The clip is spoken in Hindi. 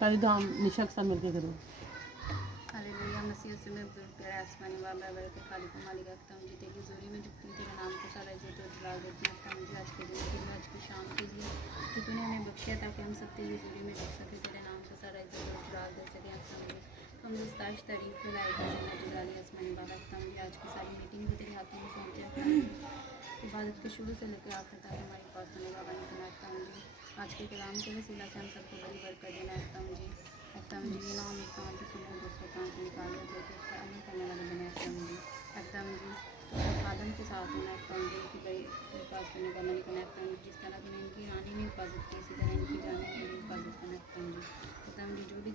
पहले तो हम निशा के साथ मिलकर करो। हालेलुया मसीह से मैं प्यारे आसमानी बाबा के खालिक मालिक रखता हूँ जी, तेरी जोरी में झुकती हूँ, तेरे नाम को सारा इज्जत और जलाल देती हूँ रखता हूँ जी। आज के दिन के लिए, आज की शाम के लिए जो तूने हमें बख्शिया ताकि हम सब तेरी जोरी में झुक सके, तेरे नाम को सारा इज्जत और जलाल दे सके रखता हूँ जी। तो हम तारीफ के लायक जिंदा जलाली आसमानी बाबा रखता हूँ जी। आज की सारी मीटिंग भी तेरे हाथों में सौंपते रखता हूँ जी। इबादत के शुरू से लेकर आखिर तक हमारे पास होने का बनी रखता हूँ जी। आज के कलाम के वसीला से हम सबको बड़ी बरकत देना रखता हूँ जी। रखता हूँ जी, नाम एक कान से सुनो, दूसरे कान से निकालो, जो कि उसका अमल करने वाले बने रखता हूँ जी। रखता हूँ जी, तो खादम के साथ होना रखता हूँ जी, कि भाई पास करने का मनी करना जिस तरह तुमने इनकी आने में हिफाजत की, इसी तरह इनकी जाने में भी हिफाजत करना रखता हूँ जी। रखता हूँ जी, जो भी